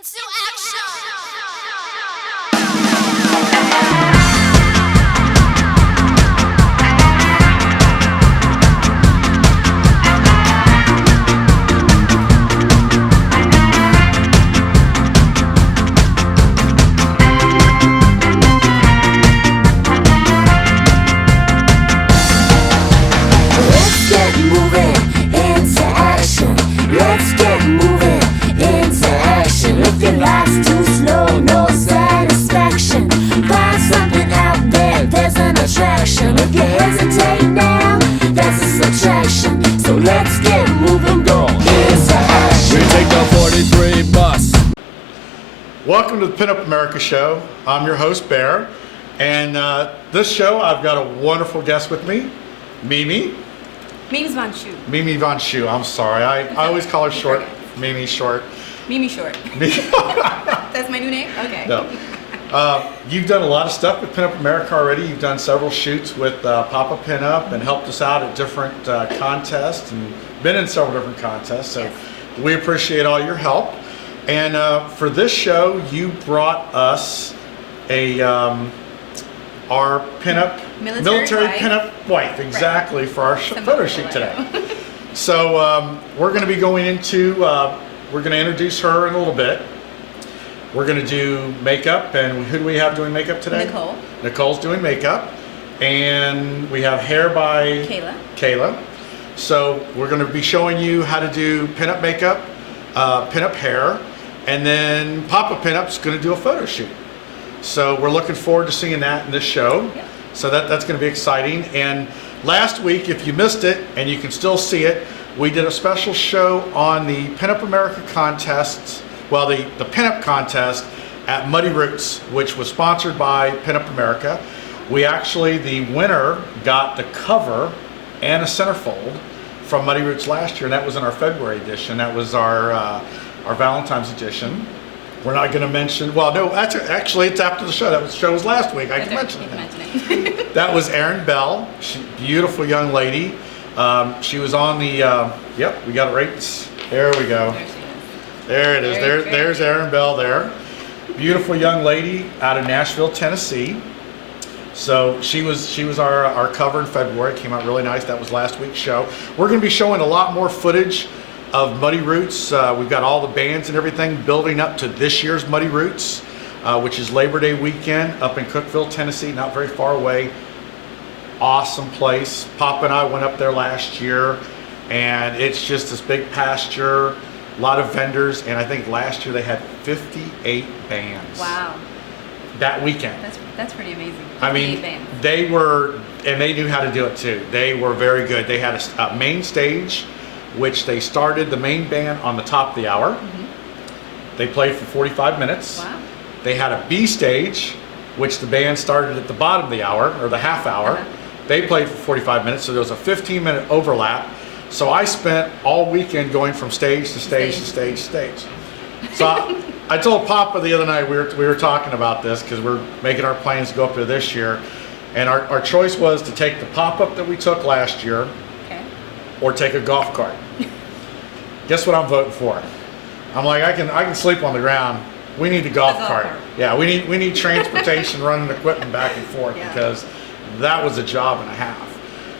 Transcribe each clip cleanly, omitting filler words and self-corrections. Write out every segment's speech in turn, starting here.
into action. Let's get moving into action. Let's get moving into action. If your life's too slow, no satisfaction. Find something out there, there's an attraction. If you hesitate now, that's a subtraction. So let's get moving, go into action. We take the 43 bus. Welcome to the Pinup America Show. I'm your host, Bear. And this show, I've got a wonderful guest with me, Mimi. Mimi's Von Schuhe. Mimi Von Schuhe. I'm sorry. I always call her short. Mimi short. Mimi Short. That's my new name? Okay. No. You've done a lot of stuff with Pinup America already. You've done several shoots with Papa Pinup and helped us out at different contests and been in several different contests. So Yes. we appreciate all your help. And for this show, you brought us a our pinup Military wife. pinup wife, exactly, for our photo shoot today. So we're going to be going into, we're going to introduce her in a little bit. We're going to do makeup, and who do we have doing makeup today? Nicole. Nicole's doing makeup, and we have hair by Kayla. So we're going to be showing you how to do pinup makeup, pinup hair, and then Papa Pinup's going to do a photo shoot. So we're looking forward to seeing that in this show. Yeah. So that's going to be exciting. And last week, if you missed it, and you can still see it, we did a special show on the Pinup America contest, well, the Pinup contest at Muddy Roots, which was sponsored by Pinup America. We actually, the winner got the cover and a centerfold from Muddy Roots last year, and that was in our February edition. That was our Valentine's edition. We're not going to mention, well, no, actually it's after the show. That show was last week. I can mention it. That was Erin Bell, beautiful young lady. She was on the, yep, we got it right. There we go. There it is. There's Erin Bell there. Beautiful young lady out of Nashville, Tennessee. So she was our cover in February. It came out really nice. That was last week's show. We're going to be showing a lot more footage of Muddy Roots. We've got all the bands and everything building up to this year's Muddy Roots, which is Labor Day weekend up in Cookeville, Tennessee, not very far away. Awesome place. Pop and I went up there last year, and it's just this big pasture, a lot of vendors, and I think last year they had 58 bands. Wow. That weekend. That's pretty amazing. I mean, 58 bands. they were, and they knew how to do it too. They were very good. They had a main stage, which they started the main band on the top of the hour. They played for 45 minutes. Wow. They had a B stage, which the band started at the bottom of the hour, or the half hour. They played for 45 minutes, so there was a 15-minute overlap. So I spent all weekend going from stage to stage to stage to stage. So I told Papa the other night, we were talking about this because we're making our plans to go up there this year. And our choice was to take the pop-up that we took last year, Okay. or take a golf cart. Guess what I'm voting for? I'm like, I can sleep on the ground. We need a golf cart. Yeah, we need transportation, running equipment back and forth, Yeah. because that was a job and a half.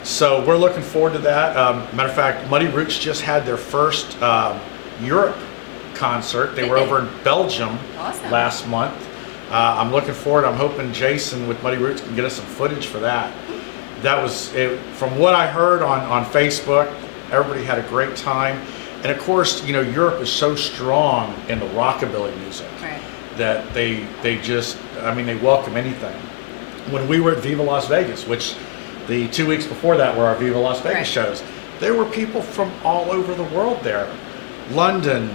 So we're looking forward to that. Matter of fact, Muddy Roots just had their first Europe concert. They were over in Belgium Awesome. last month. I'm looking forward. I'm hoping Jason with Muddy Roots can get us some footage for that. That was it. From what I heard on Facebook, everybody had a great time. And of course, you know, Europe is so strong in the rockabilly music, Right. that they just, I mean, they welcome anything. When we were at Viva Las Vegas, which the 2 weeks before that were our Viva Las Vegas Right. shows, there were people from all over the world there. London,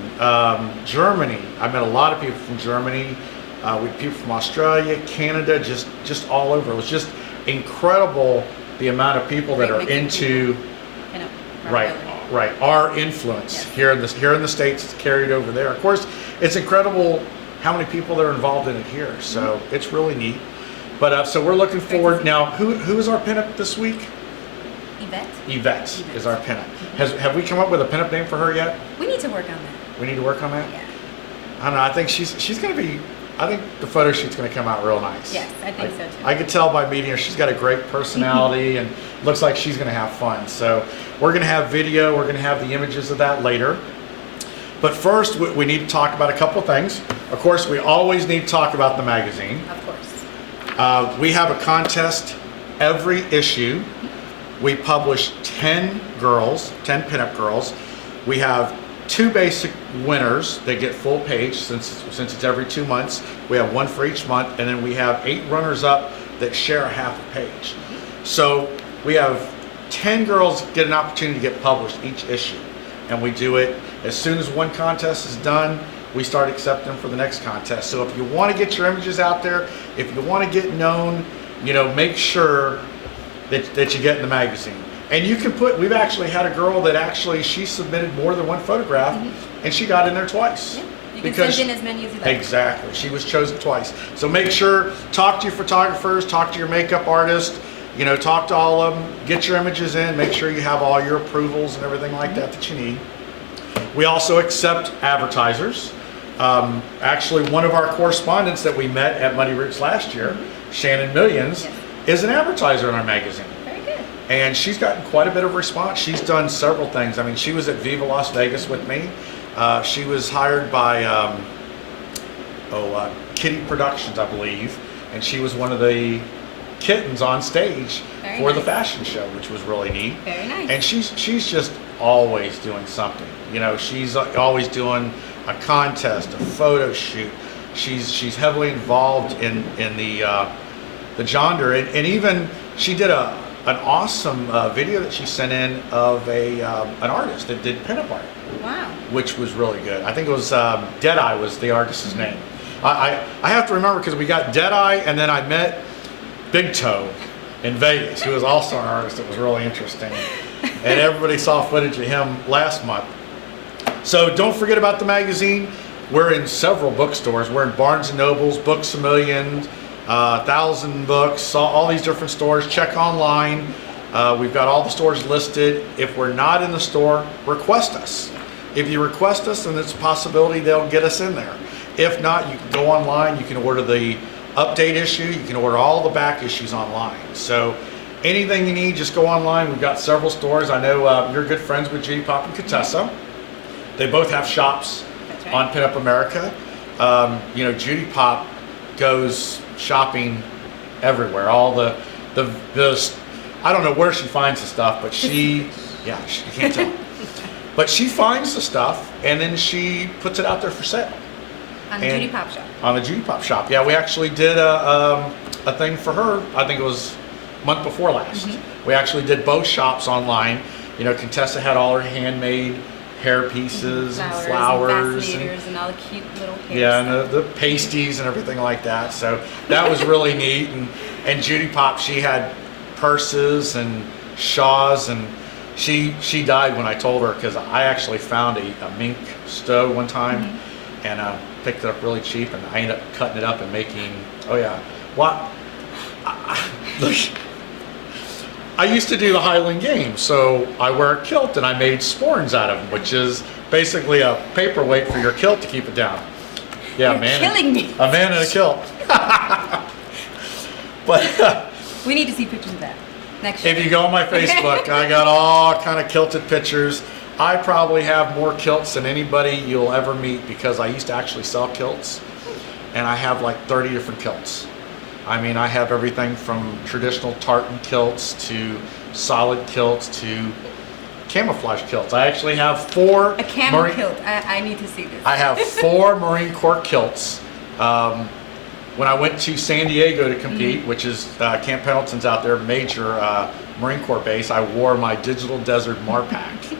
Germany. I met a lot of people from Germany. We had people from Australia, Canada, just all over. It was just incredible, the amount of people that are Great mix of into, right, our influence. Yes. here in the States. It's carried over there. Of course, it's incredible how many people that are involved in it here. So it's really neat. But so we're looking forward. Now, who is our pinup this week? Yvette is our pinup. Have we come up with a pinup name for her yet? We need to work on that. We need to work on that? Yeah. I don't know. I think she's going to be. I think the photo shoot's going to come out real nice. Yes, I think so too. I could tell by meeting her. She's got a great personality and looks like she's going to have fun. So we're going to have video. We're going to have the images of that later. But first, we need to talk about a couple of things. Of course, we always need to talk about the magazine. Of course. We have a contest every issue. We publish 10 girls, 10 pinup girls. We have 2 basic winners that get full page since it's every 2 months. We have 1 for each month, and then we have 8 runners up that share a half a page. So we have 10 girls get an opportunity to get published each issue. And we do it as soon as one contest is done, we start accepting them for the next contest. So if you want to get your images out there, if you want to get known, make sure that you get in the magazine. And you can we've actually had a girl that she submitted more than 1 photograph, and she got in there twice. Yeah. You can send in as many as you like. Exactly. She was chosen twice. So make sure, talk to your photographers, talk to your makeup artist, talk to all of them, get your images in, make sure you have all your approvals and everything like that you need. We also accept advertisers. Actually, one of our correspondents that we met at Muddy Roots last year, Shannon Millions, is an advertiser in our magazine. Very good. And she's gotten quite a bit of response. She's done several things. I mean, she was at Viva Las Vegas with me. She was hired by Kitty Productions, I believe, and she was one of the kittens on stage for the fashion show, which was really neat. Very nice. And she's just always doing something. She's always doing a contest, a photo shoot. She's heavily involved in the genre, and even she did an awesome video that she sent in of an artist that did pinup art. Wow. Which was really good. I think it was Deadeye was the artist's name. I have to remember because we got Deadeye, and then I met Big Toe in Vegas, who was also an artist that was really interesting. And everybody saw footage of him last month. So don't forget about the magazine. We're in several bookstores. We're in Barnes & Noble's, Books A Million, 1,000 Books, all these different stores. Check online. We've got all the stores listed. If we're not in the store, request us. If you request us, then it's a possibility they'll get us in there. If not, you can go online. You can order the update issue. You can order all the back issues online. So anything you need, just go online. We've got several stores. I know you're good friends with Judy Pop and Contessa. They both have shops on Pinup America. Judy Pop goes shopping everywhere. All the I don't know where she finds the stuff, but you can't tell. But she finds the stuff and then she puts it out there for sale. On the Judy Pop shop. On the Judy Pop shop. Yeah, we actually did a thing for her. I think it was month before last. We actually did both shops online. Contessa had all her handmade hair pieces and flowers and all the cute little hair and the pasties and everything like that. So that was really neat. And Judy Pop, she had purses and shawls, and she died when I told her, because I actually found a mink stow one time and picked it up really cheap, and I ended up cutting it up and making I used to do the Highland Games, so I wear a kilt and I made sporns out of them, which is basically a paperweight for your kilt to keep it down. Yeah, You're killing me. A man in a kilt. But we need to see pictures of that next year. If you go on my Facebook, I got all kind of kilted pictures. I probably have more kilts than anybody you'll ever meet, because I used to actually sell kilts, and I have like 30 different kilts. I mean, I have everything from traditional tartan kilts to solid kilts to camouflage kilts. I actually have 4 a camo kilt. I need to see this. I have 4 Marine Corps kilts. When I went to San Diego to compete, which is Camp Pendleton's out there, major Marine Corps base, I wore my Digital Desert Marpac,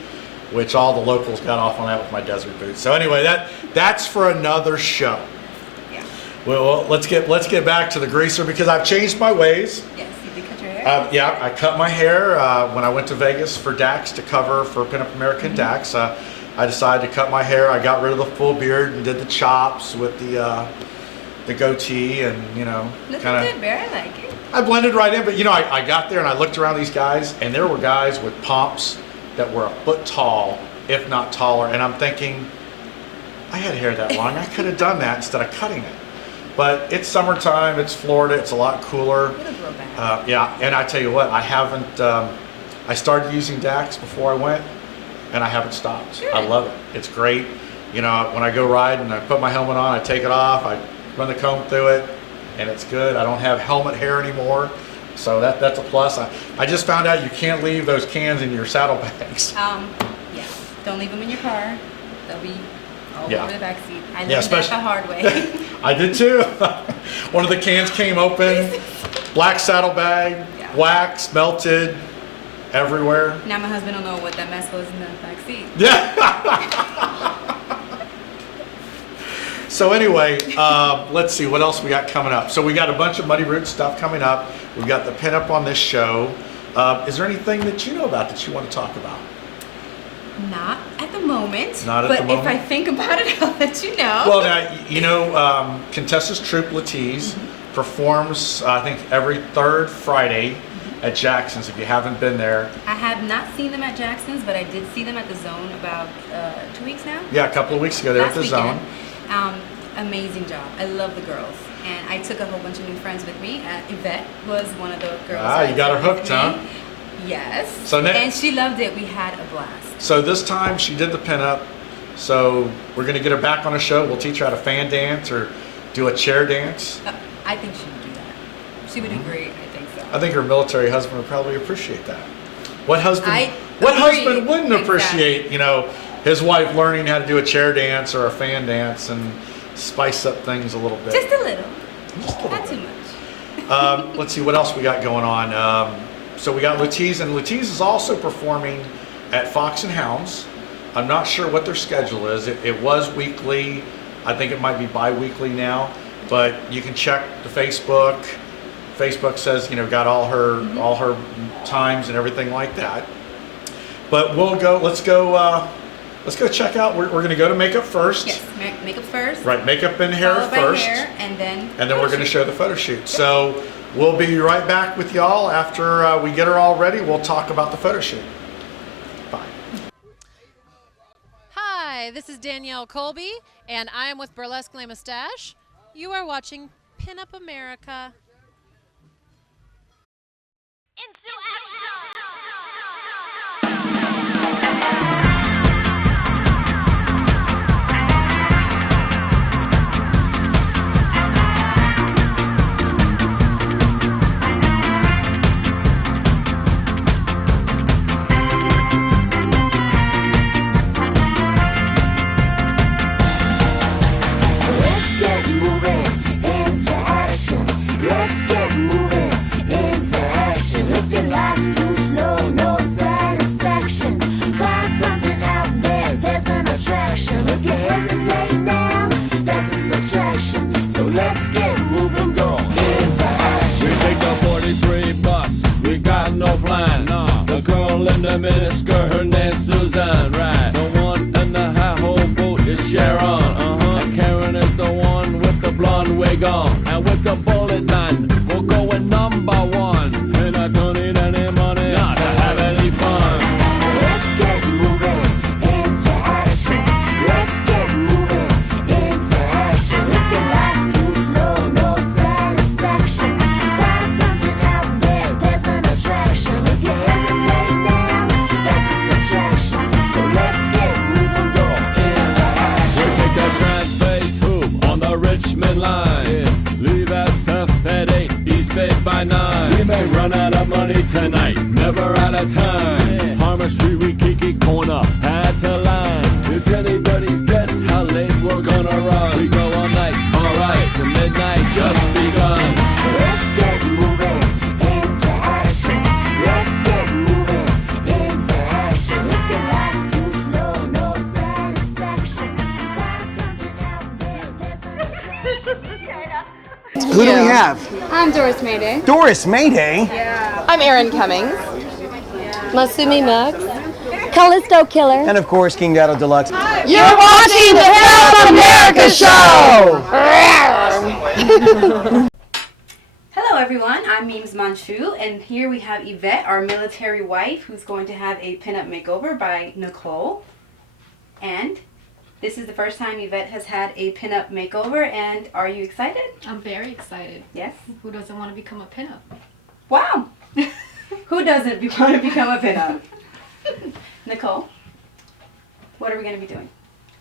which all the locals got off on that with my desert boots. So anyway, that's for another show. Well, let's get back to the greaser, because I've changed my ways. Yes, you did cut your hair? Yeah, I cut my hair when I went to Vegas for DAX to cover for Pinup America and DAX. I decided to cut my hair. I got rid of the full beard and did the chops with the goatee, and Looking kind of. good, Bear. I like it. I blended right in, but I got there and I looked around these guys, and there were guys with pomps that were a foot tall, if not taller, and I'm thinking, I had hair that long. I could have done that instead of cutting it. But it's summertime, it's Florida, it's a lot cooler. It'll grow back. Yeah, and I tell you what, I haven't, I started using Dax before I went, and I haven't stopped. Good. I love it. It's great. You know, when I go ride and I put my helmet on, I take it off, I run the comb through it, and it's good. I don't have helmet hair anymore, so that's a plus. I just found out you can't leave those cans in your saddlebags. Yeah. Don't leave them in your car. They'll be all over the back seat. I learned that the hard way. I did too. One of the cans came open, black saddlebag, wax, melted, everywhere. Now my husband don't know what that mess was in the back seat. Yeah. So anyway, let's see what else we got coming up. So we got a bunch of Muddy Roots stuff coming up. We've got the pinup on this show. Is there anything that you know about that you want to talk about? Not at the moment. Not at the moment. But if I think about it, I'll let you know. Well, now, you know, Contessa's troupe, Latisse, performs, I think, every third Friday at Jackson's, if you haven't been there. I have not seen them at Jackson's, but I did see them at the Zone about 2 weeks now. Yeah, a couple of weeks ago, they were at the Zone. Amazing job. I love the girls. And I took a whole bunch of new friends with me. Yvette was one of the girls. Ah, you got her hooked, huh? Yes. So and she loved it. We had a blast. So this time she did the pinup. So we're going to get her back on a show. We'll teach her how to fan dance or do a chair dance. I think she would do that. She would do great. I think so. I think her military husband would probably appreciate that. What husband agree. wouldn't appreciate, you know, his wife learning how to do a chair dance or a fan dance and spice up things a little bit? Just a little. Just a little Not bit. too much. Let's see what else we got going on. So we got Latisse, and Latisse is also performing at Fox and Hounds. I'm not sure what their schedule is. It was weekly. I think it might be bi-weekly now, but you can check the Facebook. Facebook says, you know, got all her times and everything like that. But let's go check out. We're going to go to makeup first. Yes, makeup first. Right, makeup and hair followed by first. Hair, and then we're going to show the photo shoot. So we'll be right back with y'all after we get her all ready. We'll talk about the photo shoot. Bye. Hi, this is Danielle Colby, and I am with Burlesque Le Mustache. You are watching Pinup America. Who do we have? I'm Doris Mayday. Doris Mayday? I'm Erin Cummings. Masumi Muggs. Callisto Killer. And of course, King Dado Deluxe. You're watching the Pinup America Show! Hello everyone, I'm Memes Manchu, and here we have Yvette, our military wife, who's going to have a pinup makeover by Nicole. And This is the first time Yvette has had a pinup makeover, and are you excited? I'm very excited. Yes. Who doesn't want to become a pinup? Wow! Who doesn't want to become a pinup? Nicole, what are we going to be doing?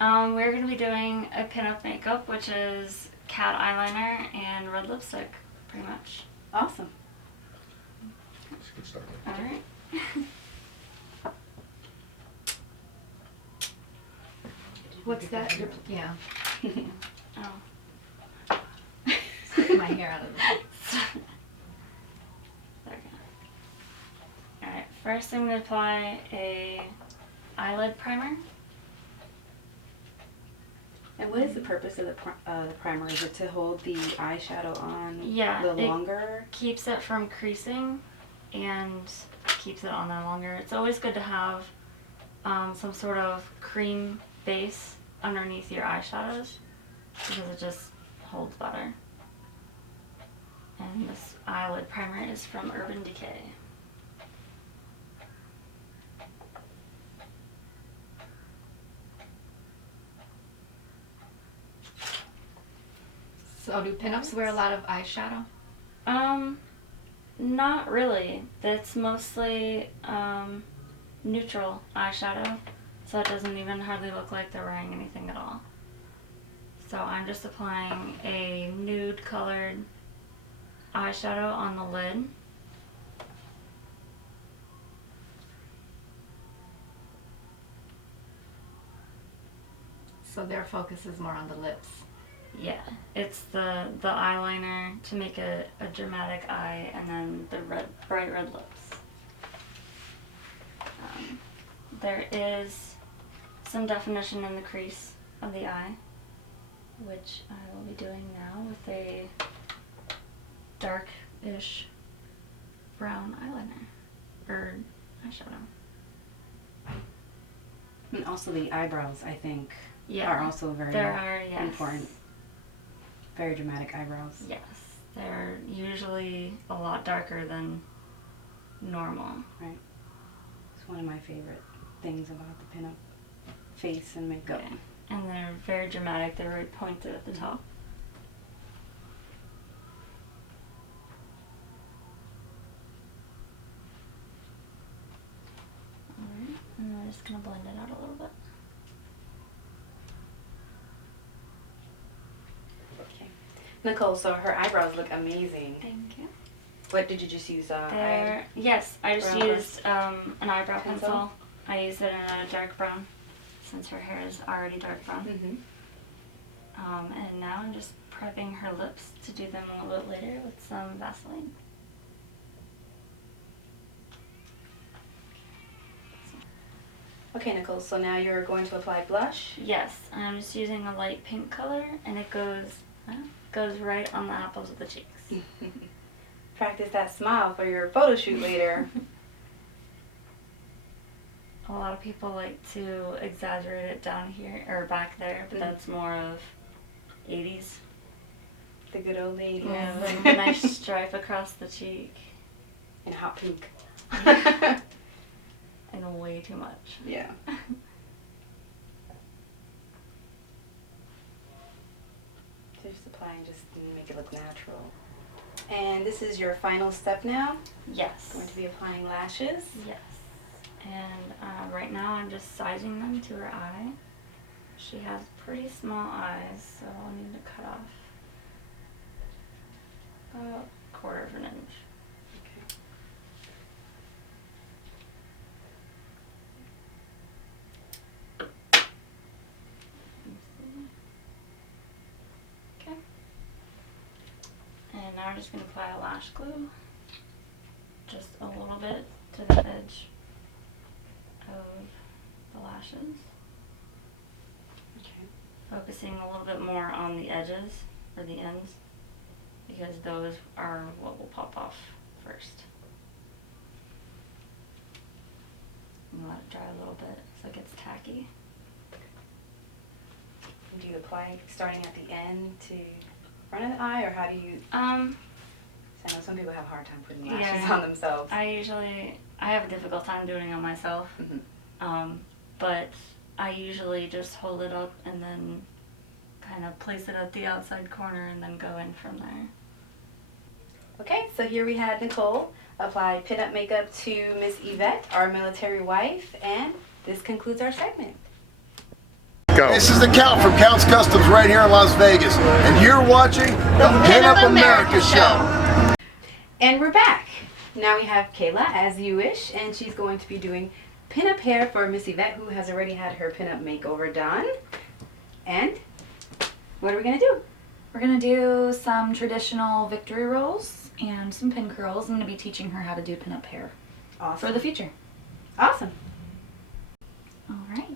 We're going to be doing a pinup makeup, which is cat eyeliner and red lipstick, pretty much. Awesome. Let's get started. All right. What's that? Yeah. Oh. Get my hair out of it. There we go. Alright, first I'm going to apply a eyelid primer. And what is the purpose of the primer? Is it to hold the eyeshadow on Yeah, the it longer? keeps it from creasing and keeps it on there longer. It's always good to have some sort of cream base underneath your eyeshadows because it just holds better. And this eyelid primer is from Urban Decay. So do pinups wear a lot of eyeshadow? Not really. It's mostly neutral eyeshadow, so it doesn't even hardly look like they're wearing anything at all. So I'm just applying a nude colored eyeshadow on the lid. So their focus is more on the lips. Yeah, it's the eyeliner to make a dramatic eye, and then the bright red lips. There is some definition in the crease of the eye, which I will be doing now with a dark-ish brown eyeliner, or eyeshadow. And also the eyebrows, I think, Yeah, are also very there are, yes. important. Very dramatic eyebrows. Yes, they're usually a lot darker than normal. Right. It's one of my favorite things about the pinup face and makeup. Yeah. And they're very dramatic. They're very pointed at the top. Alright, and we're just going to blend it out a little bit. Okay. Nicole, so her eyebrows look amazing. Thank you. What did you just use? Yes, I just brown used an eyebrow pencil? pencil. I used it in a dark brown, since her hair is already dark brown. And now I'm just prepping her lips to do them a little bit later with some Vaseline. Okay, Nicole, so now you're going to apply blush. Yes, I'm just using a light pink color, and it goes right on the apples of the cheeks. Practice that smile for your photo shoot later. A lot of people like to exaggerate it down here, or back there, but that's more of 80s. The good old ladies. Yeah, with a nice stripe across the cheek. And hot pink. And way too much. Yeah. Just applying just to make it look natural. And this is your final step now. Yes. Going to be applying lashes. Yes. And right now I'm just sizing them to her eye. She has pretty small eyes, so I'll need to cut off about a quarter of an inch. Okay. And now we're just going to apply a lash glue, just a little bit to the edge of the lashes. Okay. Focusing a little bit more on the edges, or the ends, because those are what will pop off first. And let it dry a little bit so it gets tacky. Do you apply starting at the end to front of the eye, or how do you? I know some people have a hard time putting lashes on themselves. I have a difficult time doing it on myself. But I usually just hold it up and then kind of place it at the outside corner and then go in from there. Okay, so here we had Nicole apply pinup makeup to Miss Yvette, our military wife, and this concludes our segment. Go. This is the Count from Count's Customs right here in Las Vegas, and you're watching the Pinup America Show. And we're back. Now we have Kayla, as you wish, and she's going to be doing pinup hair for Miss Yvette, who has already had her pinup makeover done. And what are we going to do? We're going to do some traditional victory rolls and some pin curls. I'm going to be teaching her how to do pinup hair Awesome. for the future. Awesome. All right.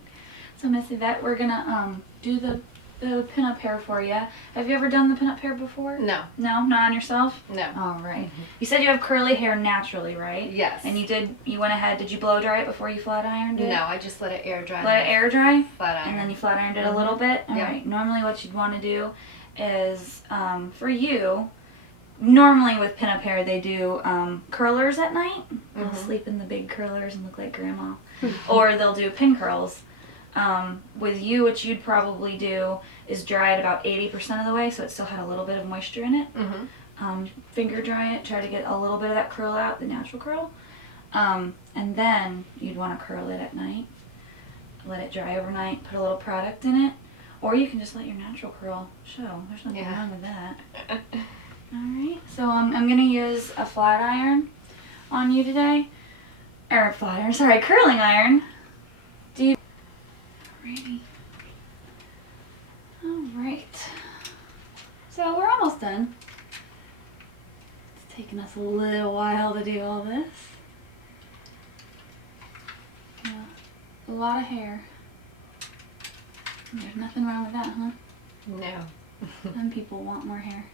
So Miss Yvette, we're going to do the pinup hair for you. Have you ever done the pinup hair before? No. No? Not on yourself? No. All right. You said you have curly hair naturally, right? Yes. And you went ahead, did you blow dry it before you flat ironed it? No, I just let it air dry. Let it air dry? Flat iron. And then you flat ironed it a little bit? All Yeah. right. Normally what you'd want to do is, for you, normally with pinup hair they do curlers at night. They'll sleep in the big curlers and look like grandma. Or they'll do pin curls. With you, what you'd probably do is dry it about 80% of the way so it still had a little bit of moisture in it. Finger dry it, try to get a little bit of that curl out, the natural curl. And then you'd want to curl it at night. Let it dry overnight, put a little product in it. Or you can just let your natural curl show. There's nothing wrong with that. Alright, so I'm going to use a flat iron on you today. Or flat iron, sorry, curling iron. Alrighty. Alright. So we're almost done. It's taken us a little while to do all this. Yeah, a lot of hair. There's nothing wrong with that, huh? No. Some people want more hair.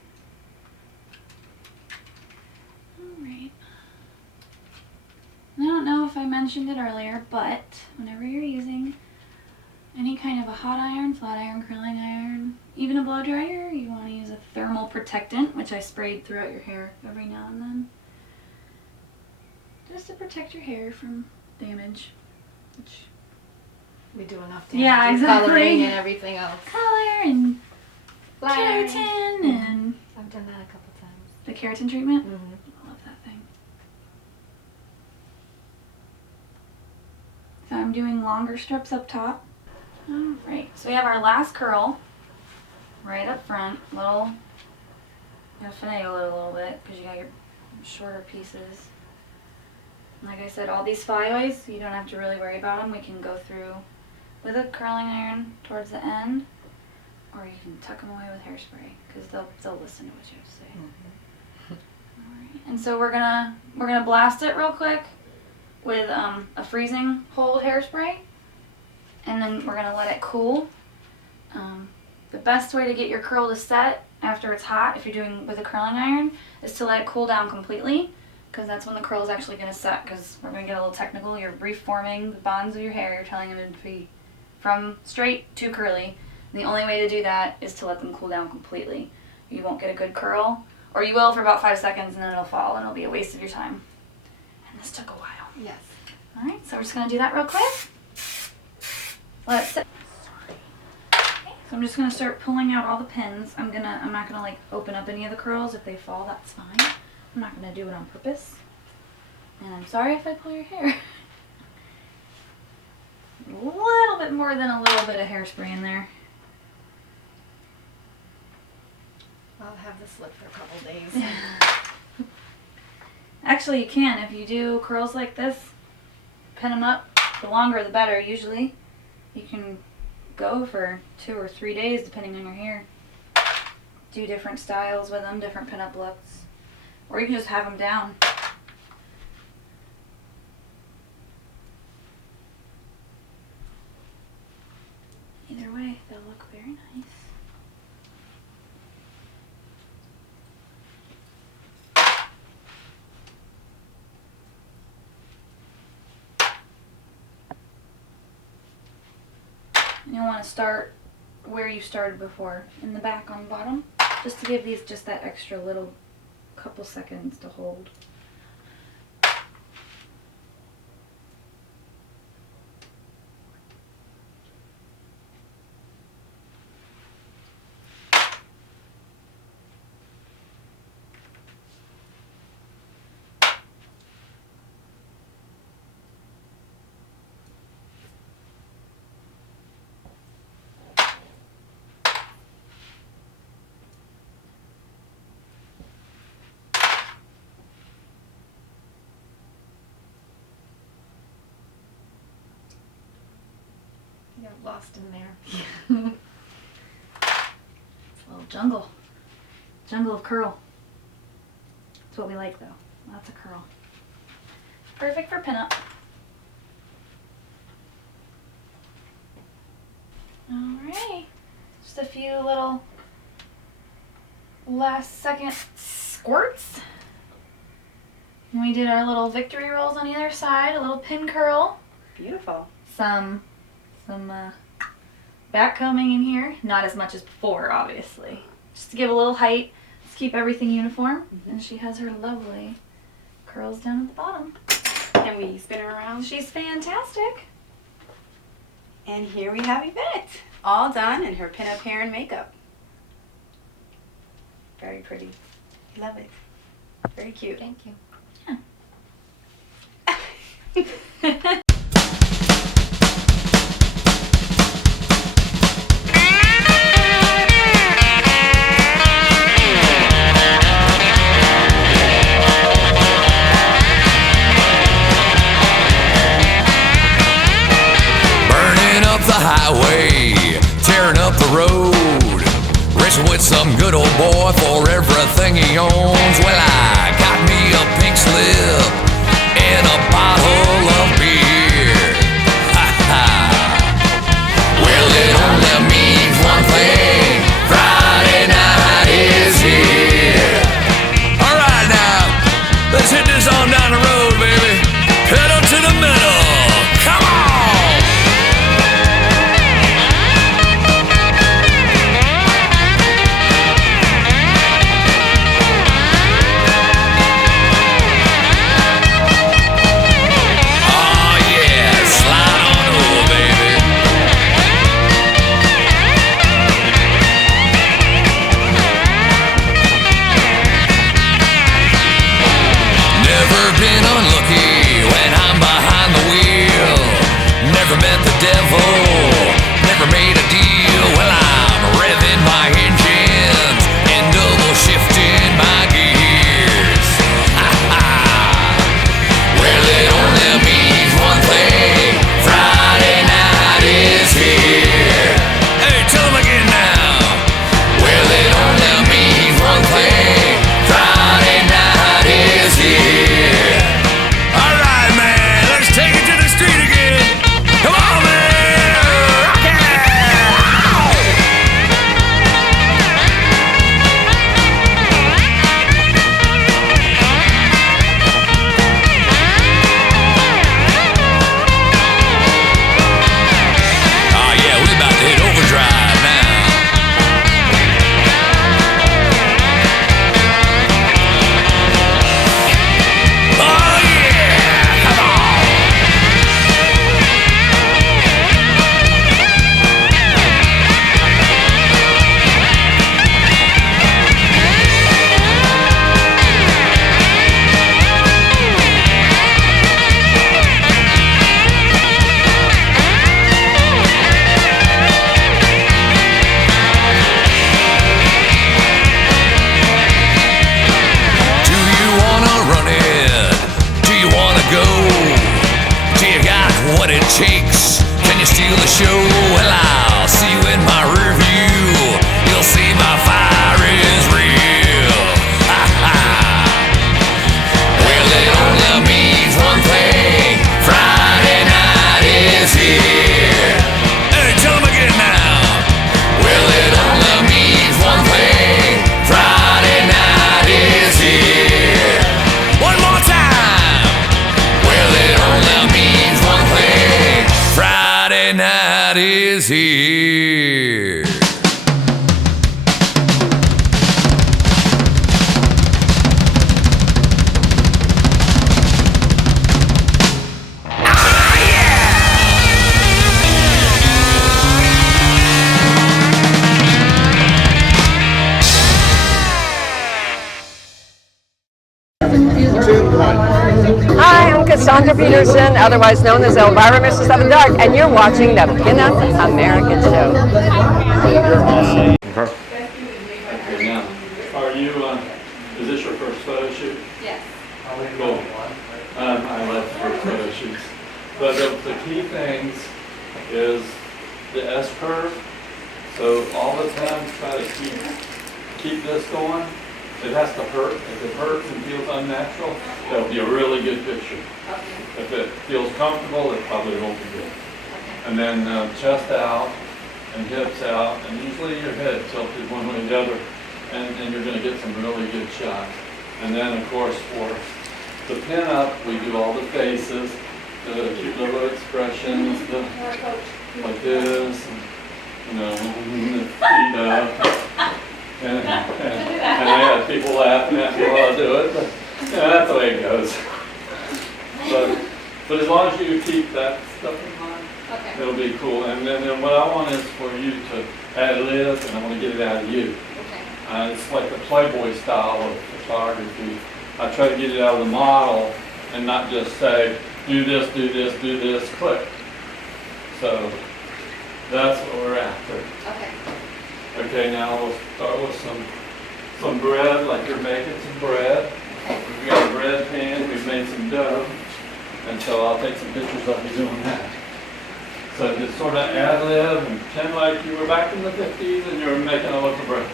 Alright. I don't know if I mentioned it earlier, but whenever you're using any kind of a hot iron, flat iron, curling iron, even a blow dryer, you want to use a thermal protectant, which I sprayed throughout your hair every now and then. Just to protect your hair from damage. Which We do enough damage. Yeah, with exactly. Coloring and everything else. color and Flattering. keratin and I've done that a couple times. the keratin treatment. Mm-hmm. I love that thing. So I'm doing longer strips up top. Alright, so we have our last curl right up front. You gotta finagle it a little bit because you got your shorter pieces. Like I said, all these flyaways, you don't have to really worry about them. We can go through with a curling iron towards the end, or you can tuck them away with hairspray because they'll listen to what you have to say. Alright, and so we're gonna blast it real quick with a freezing hold hairspray, and then we're gonna let it cool. The best way to get your curl to set after it's hot, if you're doing with a curling iron, is to let it cool down completely, because that's when the curl is actually going to set. Because we're going to get a little technical. You're reforming the bonds of your hair. You're telling them to be from straight to curly. And the only way to do that is to let them cool down completely. You won't get a good curl, or you will for about 5 seconds, and then it'll fall, and it'll be a waste of your time. And this took a while. Yes. All right, so we're just going to do that real quick. Let it sit. So I'm just going to start pulling out all the pins. I'm not going to like open up any of the curls. If they fall, that's fine. I'm not going to do it on purpose. And I'm sorry if I pull your hair. A little bit more than a little bit of hairspray in there. I'll have this look for a couple days. Actually, you can. If you do curls like this, pin them up. The longer the better, usually. You can go for 2 or 3 days depending on your hair. Do different styles with them, different pinup looks. Or you can just have them down. Either way, they'll look very nice. You'll want to start where you started before, in the back on the bottom, just to give these just that extra little couple seconds to hold. get lost in there. It's a little jungle. Jungle of curl. That's what we like though. Lots of curl. Perfect for pinup. Alright. Just a few little last second squirts. And we did our little victory rolls on either side, a little pin curl. Beautiful. Some back combing in here. Not as much as before, obviously. Just to give a little height. Let's keep everything uniform. And she has her lovely curls down at the bottom. Can we spin her around? She's fantastic. And here we have Yvette. All done in her pinup hair and makeup. Very pretty. Love it. Very cute. Thank you. Highway, tearing up the road, racing with some good old boy for everything he owns. Well, I got me a pink slip and a bottle of beer. Ha ha. Well, it only means one thing: Friday night is here. All right, now let's hit this on down the road, baby. Pedal to the middle. Come on. Shakes, can you steal the show? Well, I'll see you in my rear view. You'll see my fire is real. Ha ha. Well, it only means one thing: Friday night is here. Hey, tell them again now. Well, it only means one thing: Friday night is here. One more time. Well, it only means one thing: Friday night is here. Hi, I'm Cassandra Peterson, otherwise known as Elvira Mrs. Seven Dark, and you're watching the Pinup America Show. Now, are you, is this your first photo shoot? Yes. Cool. I love first photo shoots. But the key things is the S curve. So all the time try to keep this going. It has to hurt. If it hurts and feels unnatural, that'll be a really good picture. If it feels comfortable, it probably won't be good. And then chest out and hips out, and usually your head tilted one way or the other, and you're going to get some really good shots. And then, of course, for the pin-up, we do all the faces, the cute little expressions, like this, and, the feet up. And I had people laughing at me while I do it, but that's the way it goes. But as long as you keep that stuff in mind, it'll be cool. And then what I want is for you to ad-lib, and I want to get it out of you. It's like the Playboy style of photography. I try to get it out of the model and not just say, do this, do this, do this, click. So that's what we're after. Okay, now we'll start with some bread, like you're making some bread. We've got a bread pan, we've made some dough, and so I'll take some pictures of you doing that. So just sort of ad-lib and pretend like you were back in the 50s and you were making a loaf of bread.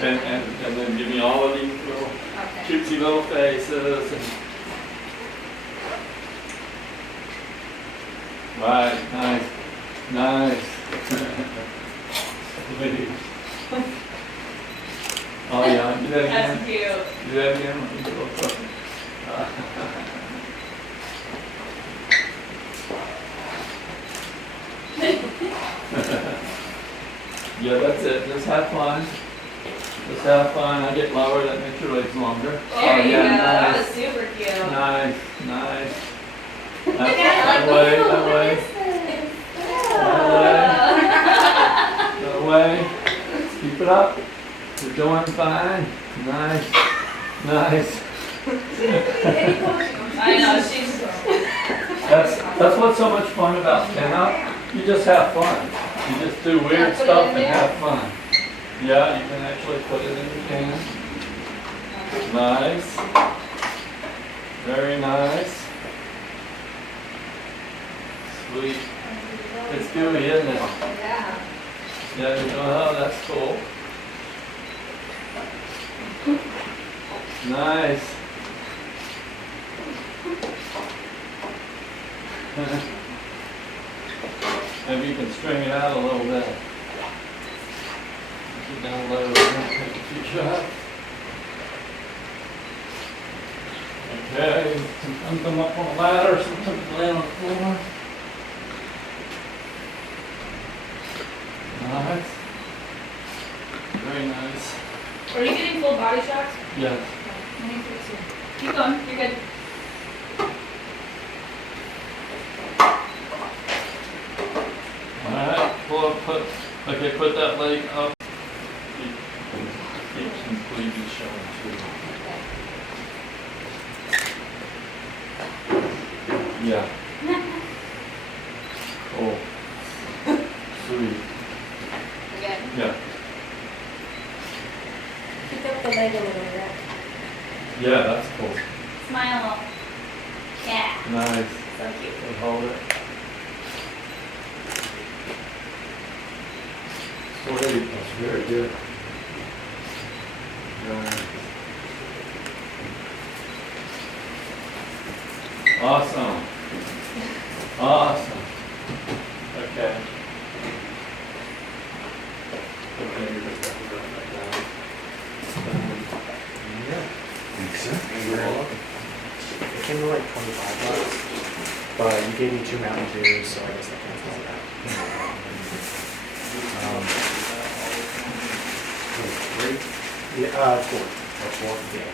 And then give me all of these little cutesy little faces. And right, nice, nice. Oh yeah, do that again. That's cute. Do that again. Let me do a little something. Yeah, that's it. Just have fun. Just have fun. I get lower, that makes your legs longer. There you go. Nice. That was super cute. Nice, nice. That way, that way. That way. Keep it up. You're doing fine. Nice, nice. I know, she's That's what's so much fun about pinup. You just have fun. You just do weird stuff and have fun. Yeah, you can actually put it in your can. Nice. Very nice. Sweet. It's gooey, isn't it? Yeah, you know, oh, that's cool. Nice. Maybe you can string it out a little bit. Get down low, take a few shots. Okay, sometimes come up on a ladder, sometimes land on the floor. Nice. Very nice. Are you getting full body shots? Yeah. Let me fix you. Keep going, you're good. Alright, pull up, put that leg up. Keep some cleavage showing too. Yeah. Cool. Sweet. Again. Yeah. Pick up the leg a little bit. Yeah, that's cool. Smile. Yeah. Nice. So cute. So hold it. Sweet. That's very good. Nice. Awesome. Awesome. Okay. Okay, you're just going to run that down. You're welcome. It came to like $25, but you gave me 2 Mountain Dews, so I guess that counts as that. 3? Yeah, 4. Or 4? Yeah.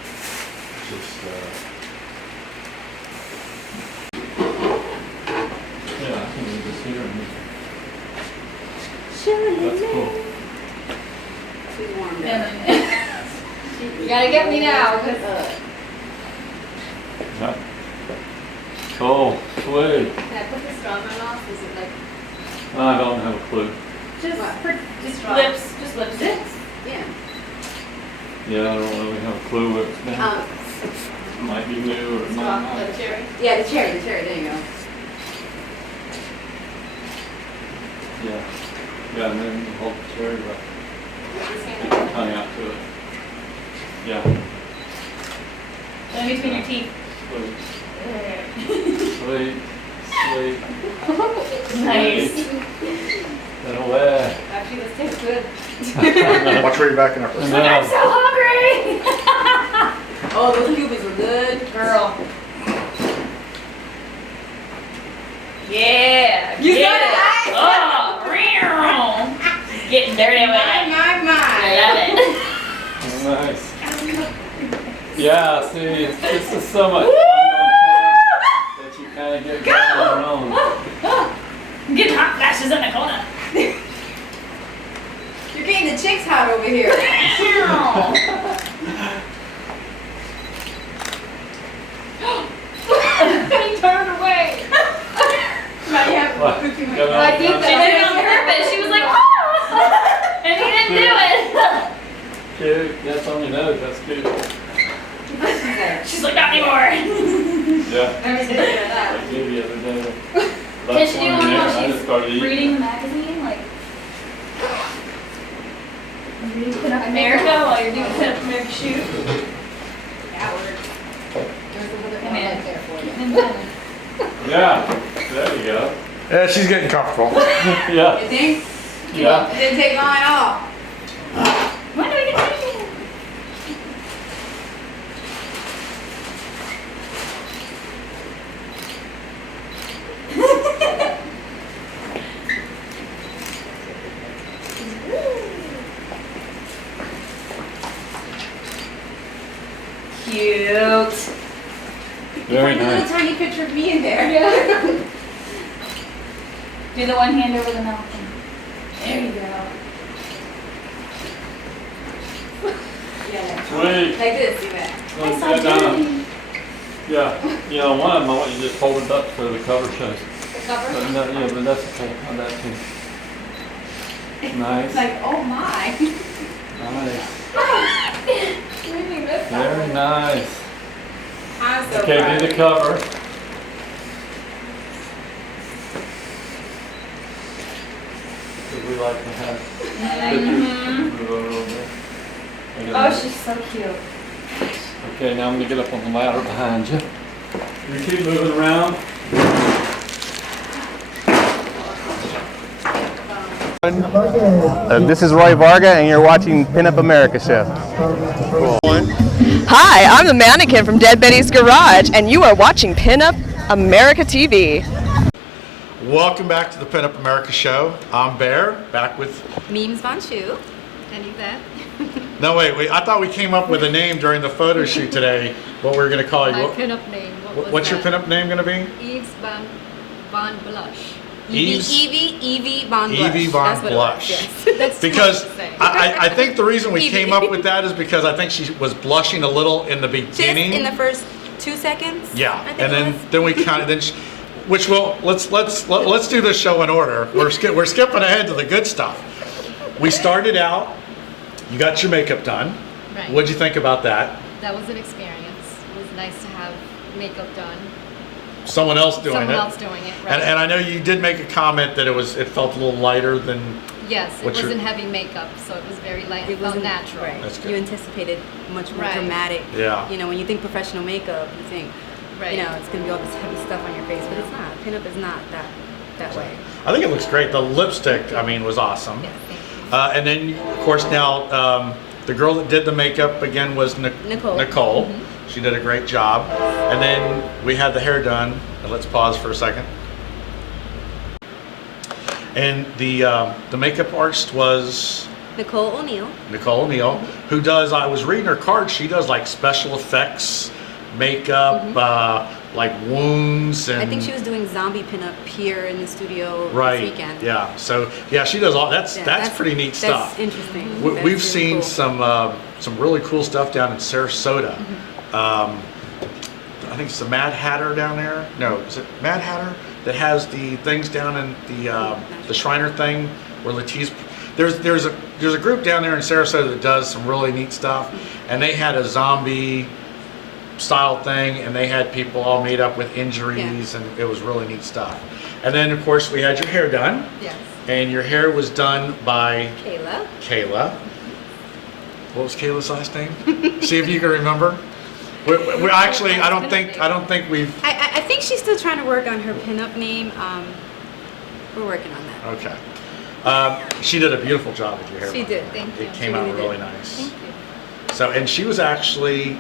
Just, Yeah, I can leave this here and Surely. that's cool. She's warmed And you gotta get me now, because Yeah. Cool. Sweet. Can I put the straw in my mouth? Is it like I don't have a clue. just lips, just lips. Yeah. Yeah, I don't really have a clue what it's been. Might be new or it might not. The cherry. Yeah, the cherry. There you go. Yeah, and then hold the cherry right. Tongue out to it. Yeah. Put it between your teeth. Sweet. Sweet. Nice. And away. Actually, this tastes good. Watch where you're backing up. I'm so hungry. Oh, those cubies are good. Girl. Yeah. You get saw it. that? Oh, real. Getting dirty with it. I love it. Nice. Yeah, see, this is so much fun that you kind of get going on your own. I'm getting hot flashes in the corner. You're getting the chicks hot over here. He turned away. Now you have What? cookie Go with on. I did that. She did it on purpose. She was like, ah! And he didn't do it. Cute. That's on your nose. That's cute. She's like, not anymore. Yeah. Never seen any of that. I gave you the other day. Can Left she one do in one there, while and I just started she's eating. reading the magazine? Like, reading Pinup America while you're doing Pinup America shoot? That works. There's another Come in. element there for you. Yeah. There you go. Yeah, she's getting comfortable. Yeah. You think? Yeah. It didn't take long at all. When do we get to eat? Cute. Very Put a little nice. tiny picture of me in there. Yeah. Do the one hand over the mouth. There you go. Yeah. Sweet. Like this, even. Let's sit down. Yeah. You know, one of them I want you to just hold it up so the cover shows. The cover? But no, yeah, but that's okay. On that too. Nice. It's like, oh my. Nice. Really missed that Very one. nice. I'm so Okay, proud do of the you. cover. Because we like to have pictures. Move over a little bit. Look at Oh, that. she's so cute. Okay, now I'm going to get up on the ladder behind you. You keep moving around. This is Roy Varga, and you're watching Pinup America Show. Hi, I'm the mannequin from Dead Betty's Garage, and you are watching Pinup America TV. Welcome back to the Pinup America Show. I'm Bear, back with... Memes Von Schuhe. And Yvette. No, wait. I thought we came up with a name during the photo shoot today, what we were going to call you. My What- pinup name. What's your pinup name going to be? Eves Von Blush. Eves? Evie Von Blush. Evie Von That's what it Blush. was, yes. That's Because too much to say. I think the reason we Evie. came up with that is because I think she was blushing a little in the Just beginning. in the first 2 seconds? Yeah, I think and it was. then we kind of which will let's do this show in order. We're skipping ahead to the good stuff. We started out. You got your makeup done. Right. What'd you think about that? That was an experience. It was nice to have makeup done. Someone else doing Someone it. else doing it, right. And I know you did make a comment that it felt a little lighter than. Yes, it what your- wasn't heavy makeup, so it was very light. It felt wasn't natural. Right. That's good. You anticipated much more Right. dramatic. Yeah. You know, when you think professional makeup, you think, Right. you know, it's gonna be all this heavy stuff on your face, but it's not. Pinup is not that way. I think it looks great. The lipstick, I mean, was awesome. Yes, thank you. And then, of course, now the girl that did the makeup again was Nicole. Nicole. Mhm. She did a great job. And then we had the hair done. And let's pause for a second. And the makeup artist was Nicole O'Neill. Nicole O'Neill, who does. I was reading her card. She does like special effects, makeup, like wounds, and I think she was doing zombie pinup here in the studio right. this weekend. Yeah. So yeah, she does all. That's pretty neat that's stuff. Interesting. That's We've really seen cool. some really cool stuff down in Sarasota. I think it's the Mad Hatter down there. No, is it Mad Hatter that has the things down in the Shriner thing where Latisse. There's a group down there in Sarasota that does some really neat stuff, and they had a zombie style thing, and they had people all made up with injuries, and it was really neat stuff. And then, of course, we had your hair done. Yes. And your hair was done by Kayla. Kayla. What was Kayla's last name? See if you can remember. We're actually, I don't think we've. I think she's still trying to work on her pinup name. We're working on that. Okay. She did a beautiful job with your hair. She did. Thank you. It came out really nice. Thank you. So, and she was actually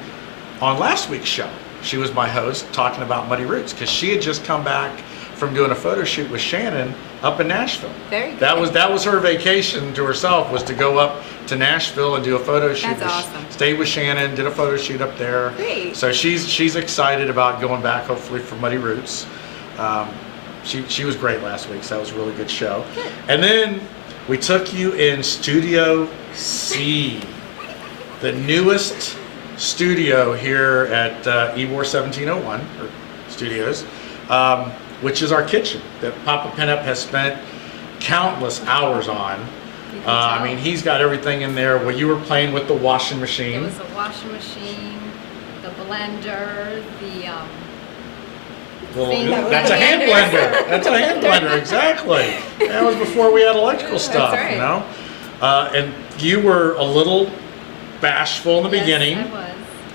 on last week's show. She was my host talking about Muddy Roots because she had just come back from doing a photo shoot with Shannon up in Nashville. Very good. That was her vacation to herself, was to go up to Nashville and do a photo shoot. That's awesome. Stayed with Shannon, did a photo shoot up there. Great. So she's excited about going back, hopefully, for Muddy Roots. She was great last week, so that was a really good show. Good. And then we took you in Studio C, the newest studio here at Ybor 1701 Studios, which is our kitchen that Papa Pinup has spent countless hours on. I mean, he's got everything in there. Well, you were playing with the washing machine. It was a washing machine, the blender, the Well, thing that was that's a hand blender. blender. That's a hand blender, exactly. That was before we had electrical stuff, right. you know. And you were a little bashful in the beginning. I was.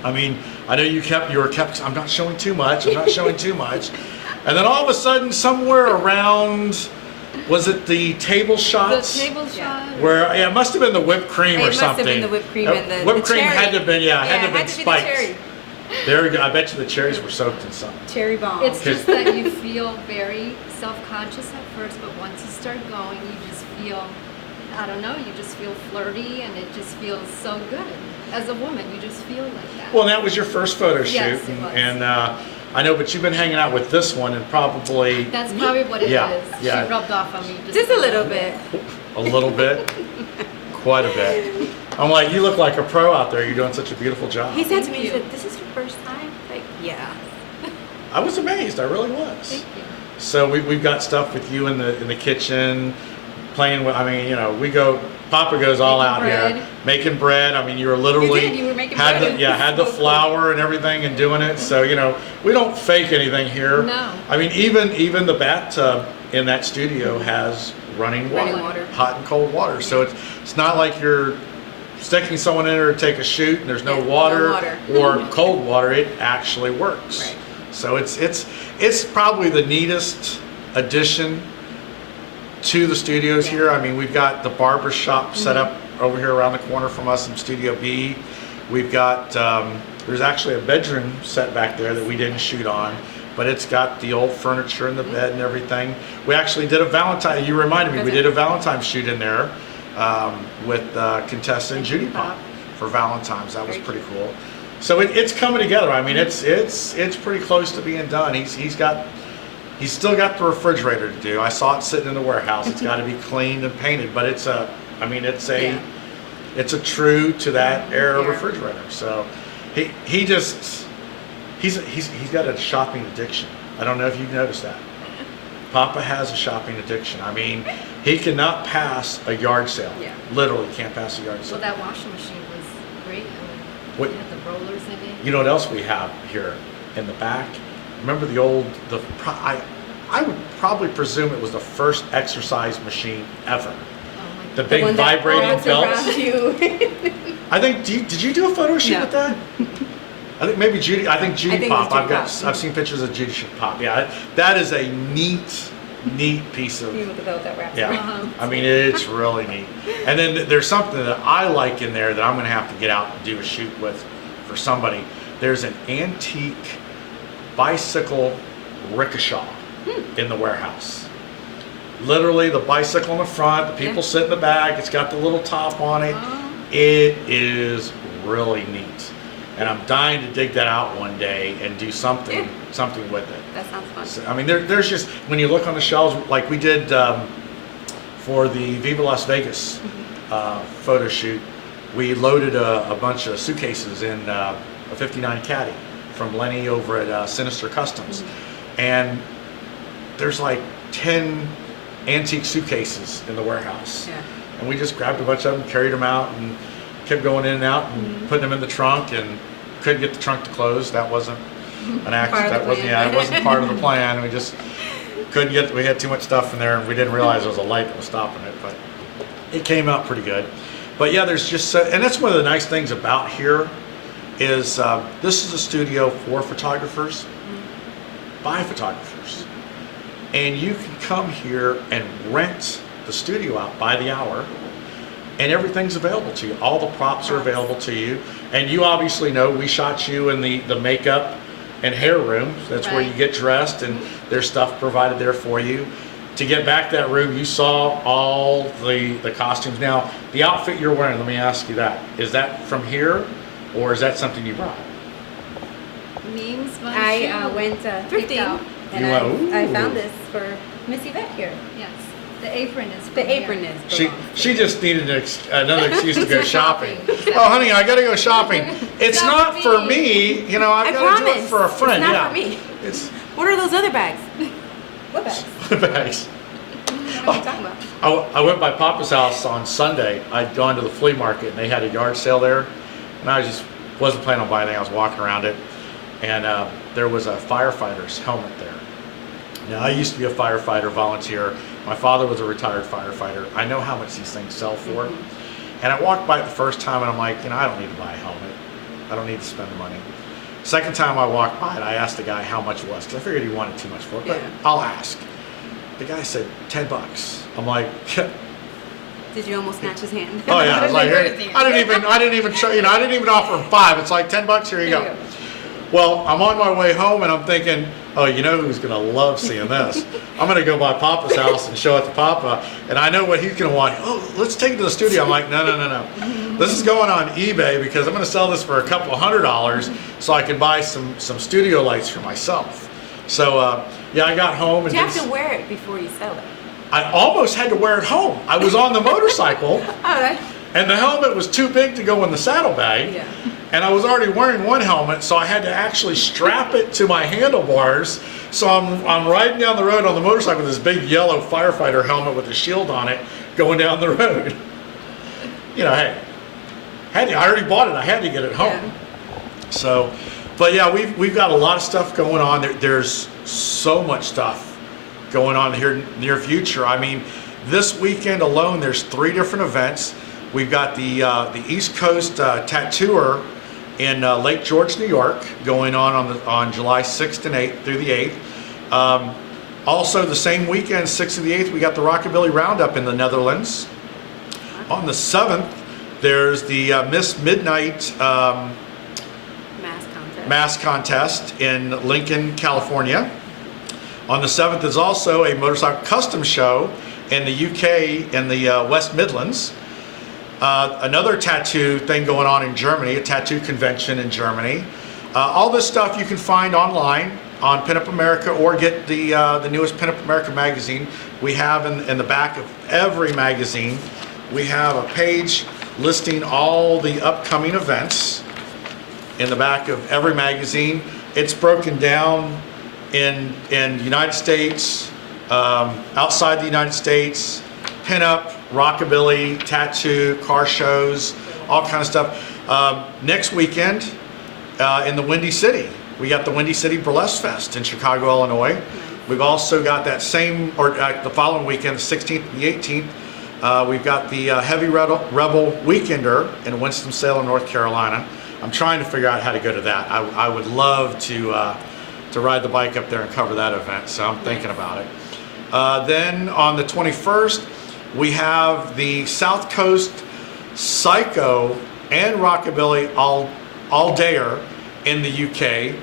I mean, I know you were kept. I'm not showing too much. I'm not showing too much. And then all of a sudden, somewhere around, was it the table shots? The table shot. Where it must have been the whipped cream or something. It must have been the whipped cream and the whipped cream cherry. had to have been had to have been the spiked. cherry. There we go. I bet you the cherries were soaked in something. Cherry bomb. It's just that you feel very self-conscious at first, but once you start going, you just feel, I don't know, you just feel flirty, and it just feels so good. As a woman, you just feel like that. Well, that was your first photo shoot, Yes, it was. and I know, but you've been hanging out with this one, and probably That's probably what it is. Yeah, yeah. She rubbed off on me. Just a little bit. a little bit, quite a bit. I'm like, you look like a pro out there. You're doing such a beautiful job. He said to me, he said, "This is your first time?" Like, yeah. I was amazed. I really was. Thank you. So we've got stuff with you in the kitchen, playing with. I mean, you know, we go. Papa goes all Making out bread. here, making bread. I mean, you were literally You did, you were making had bread. had the flour and everything and doing it. So you know, we don't fake anything here. No. I mean, even the bathtub in that studio has running water, hot and cold water. So it's not like you're sticking someone in there to take a shoot and there's no water, or cold water. It actually works. Right. So it's probably the neatest addition to the studios here. I mean, we've got the barber shop set up over here around the corner from us in Studio B. We've got there's actually a bedroom set back there that we didn't shoot on, but it's got the old furniture and the bed and everything. We actually did a Valentine. You reminded me, we did a Valentine's shoot in there with Contessa and Judy Pop for Valentine's. That was pretty cool. So it's coming together. I mean, it's pretty close to being done. He's still got the refrigerator to do. I saw it sitting in the warehouse. It's got to be cleaned and painted, but it's a true to that era refrigerator. So he's got a shopping addiction. I don't know if you've noticed that. Papa has a shopping addiction. I mean, he cannot pass a yard sale. Yeah. Literally can't pass a yard sale. Well, that washing machine was great. I mean, What- it had the rollers in it. You know what else we have here in the back? Remember I would probably presume it was the first exercise machine ever. Oh The big one that vibrating orbits belts. around you. I think. Did you do a photo shoot No. with that? I think maybe Judy. I think Judy I think it was Pop. Judy Pop. I've seen pictures of Judy Pop. Yeah, that is a neat piece of. With the belt that wraps Yeah, around. I mean it's really neat. And then there's something that I like in there that I'm going to have to get out and do a shoot with for somebody. There's an antique bicycle rickshaw in the warehouse. Literally the bicycle in the front, the people sit in the back, it's got the little top on it. It is really neat. And I'm dying to dig that out one day and do something with it. That sounds fun. So, I mean, there's just, when you look on the shelves, like we did for the Viva Las Vegas photo shoot, we loaded a bunch of suitcases in a 59 Caddy from Lenny over at Sinister Customs. And there's like 10 antique suitcases in the warehouse. Yeah. And we just grabbed a bunch of them, carried them out, and kept going in and out and putting them in the trunk. And couldn't get the trunk to close. That wasn't an accident. Part of the That wasn't, plan. yeah, it wasn't part of the plan. We just couldn't get, we had too much stuff in there and we didn't realize there was a light that was stopping it, but it came out pretty good. But yeah, there's just, and that's one of the nice things about here is this is a studio for photographers, by photographers. And you can come here and rent the studio out by the hour, and everything's available to you. All the props are available to you. And you obviously know we shot you in the makeup and hair room. That's where you get dressed, and there's stuff provided there for you. To get back that room, you saw all the costumes. Now, the outfit you're wearing, let me ask you that. Is that from here, or is that something you brought? Means I went thrifting, and I found this for Miss Yvette here. Yes. The apron is The apron is. She just needed another excuse to go shopping. Oh, honey, I got to go shopping. It's not for me. You know, I've got to do it for a friend. It's not yeah. for me. It's What are those other bags? What bags? bags. What are you talking about? I went by Papa's house on Sunday. I'd gone to the flea market and they had a yard sale there, and I just wasn't planning on buying anything. I was walking around it, and there was a firefighter's helmet there. Now, I used to be a firefighter volunteer. My father was a retired firefighter. I know how much these things sell for. And I walked by it the first time and I'm like, you know, I don't need to buy a helmet. I don't need to spend the money. Second time I walked by it, I asked the guy how much it was, because I figured he wanted too much for it, but I'll ask. The guy said, $10. I'm like, Did you almost snatch his hand? oh yeah, I was like, hey, I didn't even try, you know, I didn't even offer him 5. It's like $10, here you go. Well, I'm on my way home and I'm thinking, oh, you know who's gonna love seeing this? I'm gonna go by Papa's house and show it to Papa, and I know what he's gonna want. Oh, let's take it to the studio. I'm like, no. This is going on eBay because I'm gonna sell this for a couple $100 so I can buy some studio lights for myself. So yeah, I got home and You have to wear it before you sell it. I almost had to wear it home. I was on the motorcycle. And the helmet was too big to go in the saddlebag. Yeah. And I was already wearing one helmet, so I had to actually strap it to my handlebars. So I'm riding down the road on the motorcycle with this big yellow firefighter helmet with a shield on it going down the road. You know, hey, I already bought it. I had to get it home. Yeah. So, but yeah, we've got a lot of stuff going on. There's so much stuff going on here in the near future. I mean, this weekend alone, there's 3 different events. We've got the East Coast Tattooer in Lake George, New York, going on July 6th and 8th through the 8th. Also, the same weekend, 6th to the 8th, we got the Rockabilly Roundup in the Netherlands. On the 7th, there's the Miss Midnight Mass Contest in Lincoln, California. On the 7th is also a motorcycle custom show in the UK in the West Midlands. Another tattoo thing going on in Germany, a tattoo convention in Germany. All this stuff you can find online on Pinup America, or get the newest Pinup America magazine. We have in the back of every magazine, we have a page listing all the upcoming events in the back of every magazine. It's broken down in the United States, outside the United States, pinup, rockabilly, tattoo, car shows, all kind of stuff. Next weekend in the Windy City, we got the Windy City Burlesque Fest in Chicago, Illinois. We've also got that same, or the following weekend, the 16th and the 18th, we've got the Heavy Rebel Weekender in Winston-Salem, North Carolina. I'm trying to figure out how to go to that. I would love to ride the bike up there and cover that event, so I'm thinking about it. Then on the 21st, we have the South Coast Psycho and Rockabilly all-dayer in the UK.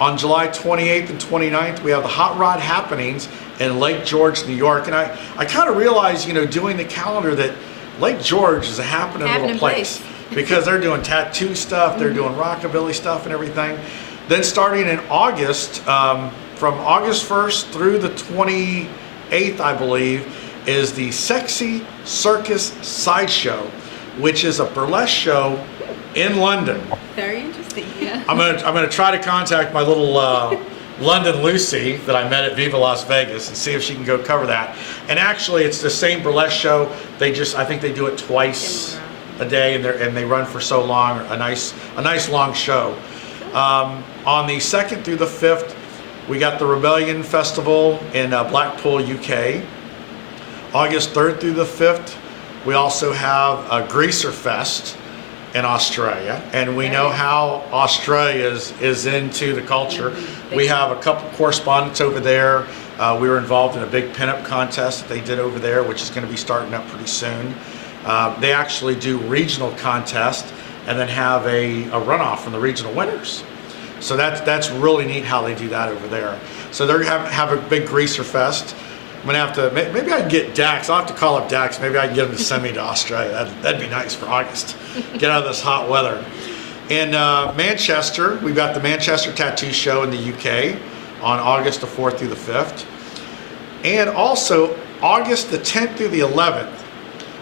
On July 28th and 29th, we have the Hot Rod Happenings in Lake George, New York. And I kind of realized, you know, doing the calendar, that Lake George is a happening little place because they're doing tattoo stuff, they're doing rockabilly stuff and everything. Then starting in August, from August 1st through the 28th, I believe, is the Sexy Circus Sideshow, which is a burlesque show in London. Very interesting. Yeah. I'm gonna try to contact my little London Lucy that I met at Viva Las Vegas and see if she can go cover that. And actually, it's the same burlesque show. I think they do it twice a day, and they run for so long. A nice long show. On the 2nd through the 5th, we got the Rebellion Festival in Blackpool, UK. August 3rd through the 5th, we also have a Greaser Fest in Australia, and we know how Australia is into the culture. We have a couple correspondents over there. We were involved in a big pinup contest that they did over there, which is going to be starting up pretty soon. They actually do regional contests and then have a runoff from the regional winners. So that's really neat how they do that over there. So they're have a big Greaser Fest. I'm gonna have to, maybe I can get Dax. I'll have to call up Dax. Maybe I can get him to send me to Australia. That'd be nice for August. Get out of this hot weather. In Manchester, we've got the Manchester Tattoo Show in the UK on August the 4th through the 5th. And also August the 10th through the 11th.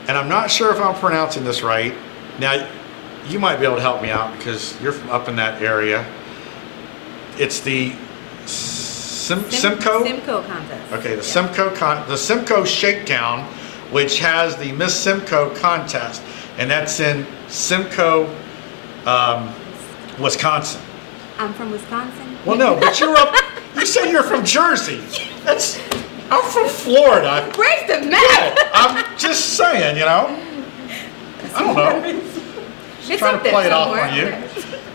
And I'm not sure if I'm pronouncing this right. Now, you might be able to help me out because you're from up in that area. It's the Simcoe? Simcoe contest. Okay, the Simcoe Shakedown, which has the Miss Simcoe contest, and that's in Simcoe, Wisconsin. I'm from Wisconsin. Well, no, but you're up. You say you're from Jersey. I'm from Florida. Where's the map? Yeah, I'm just saying, you know. I don't know. Just trying to play it off on you.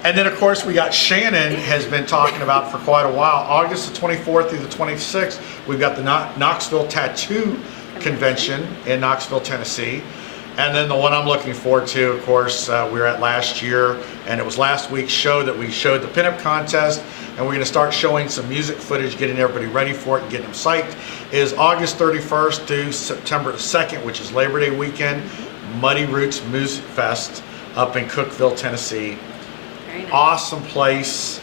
And then, of course, we got Shannon has been talking about for quite a while. August the 24th through the 26th, we've got the Knoxville Tattoo Convention in Knoxville, Tennessee. And then the one I'm looking forward to, of course, we were at last year, and it was last week's show that we showed the pinup contest, and we're going to start showing some music footage, getting everybody ready for it and getting them psyched, is August 31st through September 2nd, which is Labor Day weekend, Muddy Roots Music Fest up in Cookeville, Tennessee. Very nice. Awesome place,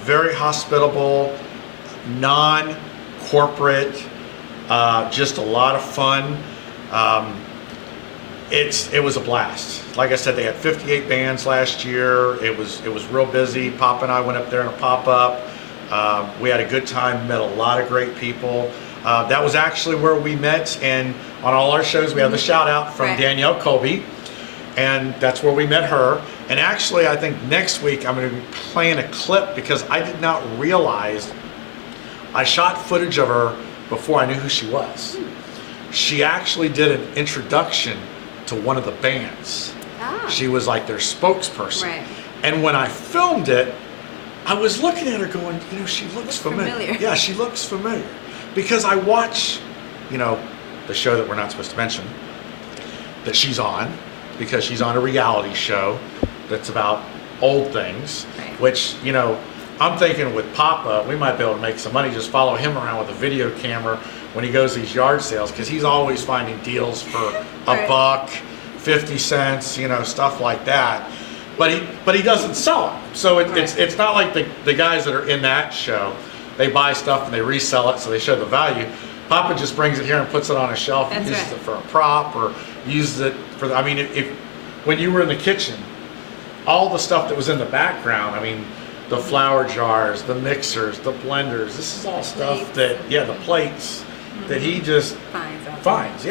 very hospitable, non-corporate, just a lot of fun. It was a blast. Like I said, they had 58 bands last year. It was real busy. Pop and I went up there in a pop-up. We had a good time, met a lot of great people. That was actually where we met, and on all our shows we have the shout out from Danielle Colby, and that's where we met her. And actually, I think next week I'm going to be playing a clip because I did not realize I shot footage of her before I knew who she was. She actually did an introduction to one of the bands. She was like their spokesperson. Right. And when I filmed it, I was looking at her going, you know, she looks familiar. Yeah, she looks familiar. Because I watch, you know, the show that we're not supposed to mention, that she's on, because she's on a reality show that's about old things, which, you know, I'm thinking with Papa, we might be able to make some money, just follow him around with a video camera when he goes to these yard sales, because he's always finding deals for a buck, 50 cents, you know, stuff like that. But he doesn't sell them. So it's not like the guys that are in that show, they buy stuff and they resell it so they show the value. Papa just brings it here and puts it on a shelf and uses it for a prop or uses it for, I mean, if when you were in the kitchen, all the stuff that was in the background, I mean, the flour jars, the mixers, the blenders, this is all stuff that, the plates that he just finds,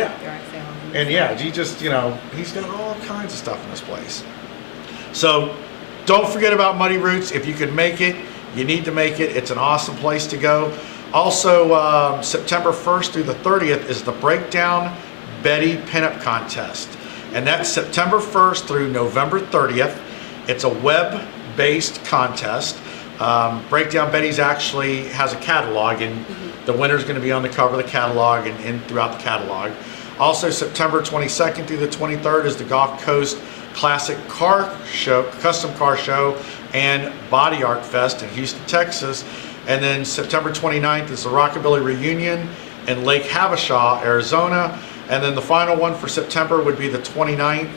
And he just, you know, he's got all kinds of stuff in this place. So don't forget about Muddy Roots. If you can make it, you need to make it. It's an awesome place to go. Also, September 1st through the 30th is the Breakdown Betty Pinup Contest. And that's September 1st through November 30th. It's a web-based contest. Breakdown Betty's actually has a catalog, and the winner's going to be on the cover of the catalog and throughout the catalog. Also, September 22nd through the 23rd is the Gulf Coast Classic Car Show, Custom Car Show, and Body Art Fest in Houston, Texas. And then September 29th is the Rockabilly Reunion in Lake Havasu, Arizona. And then the final one for September would be the 29th,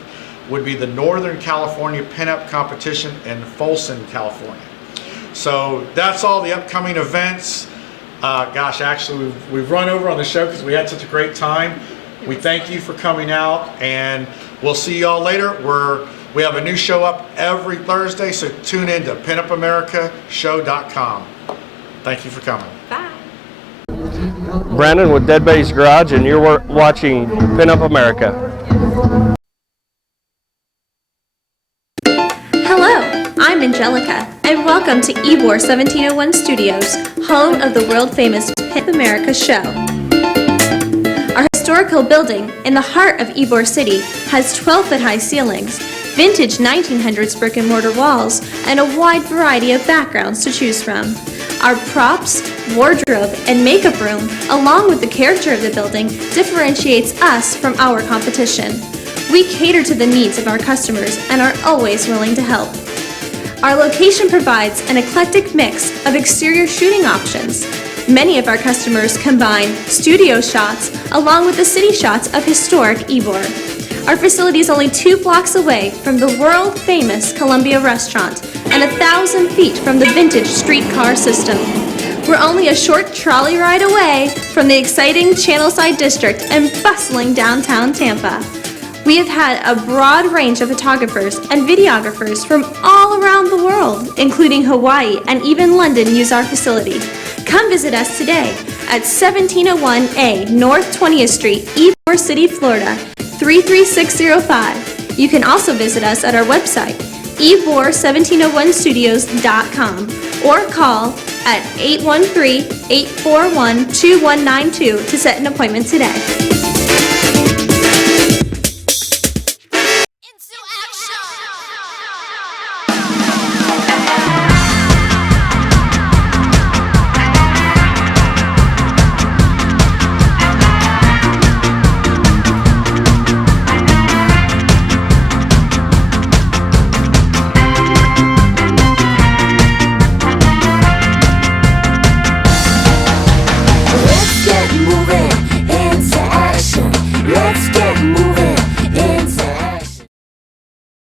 would be the Northern California Pinup Competition in Folsom, California. So that's all the upcoming events. Gosh, actually, we've run over on the show because we had such a great time. We thank you for coming out, and we'll see y'all later. We have a new show up every Thursday, so tune in to pinupamericashow.com. Thank you for coming. Bye. Brandon with Dead Betty's Garage, and you're watching Pinup America. Hello, I'm Angelica, and and welcome to Ybor 1701 Studios, home of the world-famous Pinup America show. Our historical building in the heart of Ybor City has 12-foot-high ceilings, vintage 1900s brick-and-mortar walls, and a wide variety of backgrounds to choose from. Our props, wardrobe, and makeup room, along with the character of the building, differentiates us from our competition. We cater to the needs of our customers and are always willing to help. Our location provides an eclectic mix of exterior shooting options. Many of our customers combine studio shots along with the city shots of historic Ybor. Our facility is only 2 blocks away from the world-famous Columbia restaurant and 1,000 feet from the vintage streetcar system. We're only a short trolley ride away from the exciting Channelside District and bustling downtown Tampa. We have had a broad range of photographers and videographers from all around the world, including Hawaii and even London, use our facility. Come visit us today at 1701A North 20th Street, Ybor City, Florida, 33605. You can also visit us at our website, ybor1701studios.com, or call at 813-841-2192 to set an appointment today.